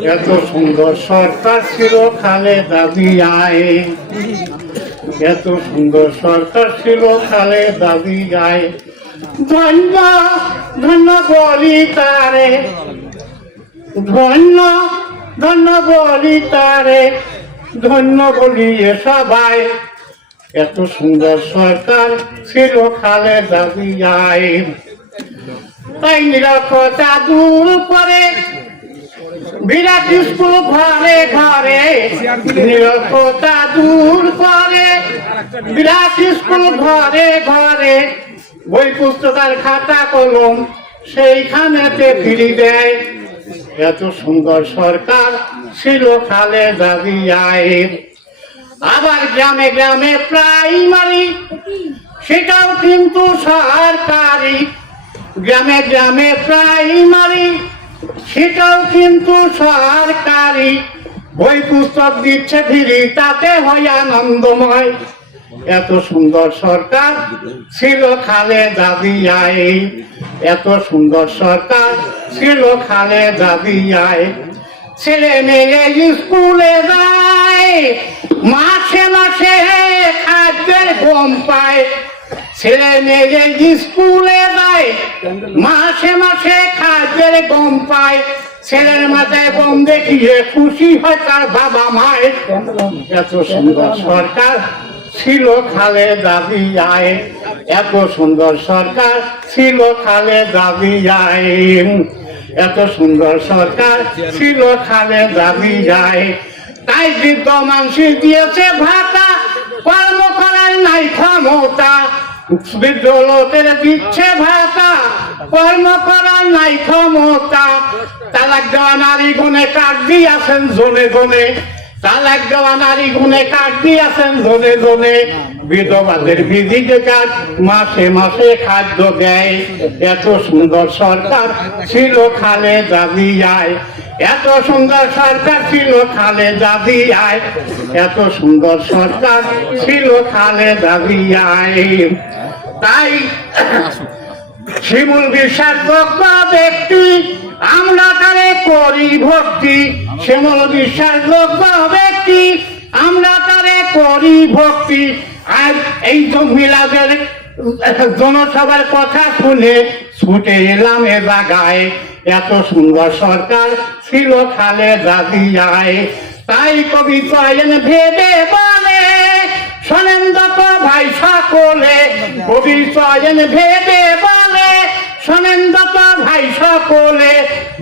এত সুন্দর সরকার ছিল খালেদা জিয়ায়। এত সুন্দর সরকার ছিল খালেদা জিয়ায়। ধন্য ধন্য বলি তারে। ধন্য ধন্য বলি তারে। ধন্য বলি সবাই। এত সুন্দর সরকার ছিল খালেদা জিয়ায়। তাই নিরাপত্তা দূর করে বিরাট স্কুল ঘরে ঘরে নিরাপত্তা দূর করে। বিরাট স্কুল ঘরে ঘরে, বই পুস্তকের খাতা কলম সেইখানেতে ফিরি দেয়। এত সুন্দর সরকার ছিল খালে দাবিয়ায় আবার গ্রামে গ্রামে প্রাইমারি, সেটাও কিন্তু সরকারি। গ্রামে গ্রামে প্রাইমারি সেটাও কিন্তু সরকারি বই পুস্তক দিচ্ছে ফিরি, তাতে হয় আনন্দময়। এত সুন্দর সরকার ছিল খালে দাবিয়ায় এত সুন্দর সরকার ছিল খালে দাবিয়ায় ছেলে মেয়ে স্কুলে যায়, মাসে মাসে খাদ্যের গম পায়। ছেলে মেয়ে স্কুলে মাসে মাসে খাদ্যের গম পায়। ছেলের মাথায় গম দেখিয়ে খুশি হয় তার বাবা মায় এত সুন্দর সরকার ছিল খালে দাবি আয় এত সুন্দর সরকার ছিল খালে দাবি আয় এত সুন্দর সরকার ছিল খালে দাবি যায় তাই বৃদ্ধ মানুষ দিয়েছে ভাতা। কর্ম করার নাই ক্ষমতা। বৃদ্ধ লোকের দিচ্ছে ভাতা কর্ম করার নাই ক্ষমতা। তালাক দেওয়া নারী গুণে কাট দিয়েছেন জনে জনে। তালাক দেওয়া নারী গুণে কাট দিয়েছেন জনে জনে। বিধবাদের বিধিকে কাজ মাসে মাসে খাদ্য দেয়। এত সুন্দর সরকার ছিল খালে দাবিয়ায় এত সুন্দর সরকার ছিল খালে দাবিয়ায় এত সুন্দর সরকার ছিল খালে দাবিয়ায় তাই শিমুল বিশ্বাস যোগ্য ব্যক্তি আমরা তারে করি ভক্তি। শিমুল বিশ্বাস যোগ্য ব্যক্তি আমরা তারে করি ভক্তি। আর এই তো মিলাদের জনসভার কথা শুনে ছুটে এলাম এ জায়গায় এত সুন্দর সরকার ছিল খালে দাদিয়ায় তাই কবি চয়ন ভেবে বলে ভাই সকলে কবি চয়ন ভেবে বলে। শোনেন যত ভাই সকলে,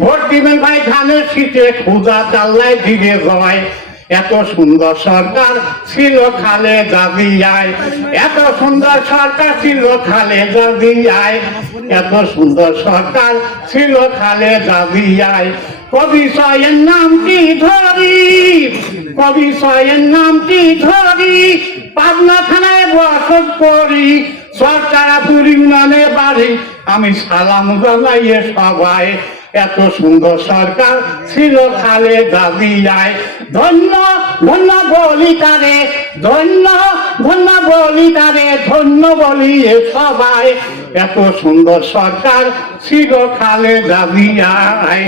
ভোট দিবেন ভাই ধানের শীতে ক্ষুদা চাল্লায় দিবে জয় এত সুন্দর সরকার ছিল খালে দাবিয়ায় এত সুন্দর সরকার ছিল খালে দাবিয়ায় এত সুন্দর সরকার ছিল খালে দাবিয়ায় কবি সয়ের নামটি ধরি, কবি সয়ের নামটি ধরি পাবনা থানায় বসত করি সরকারাপুর ইউনিয়নে বাড়ি। আমি সালাম জানাইয়ে সবাই, এত সুন্দর সরকার ছিল খালে দাবিয়ায় ধন্য ধন্য বলি তারে, ধন্য ধন্য বলি তারে, ধন্য বলি সবাই, এত সুন্দর সরকার ছিল খালে দাবিয়ায়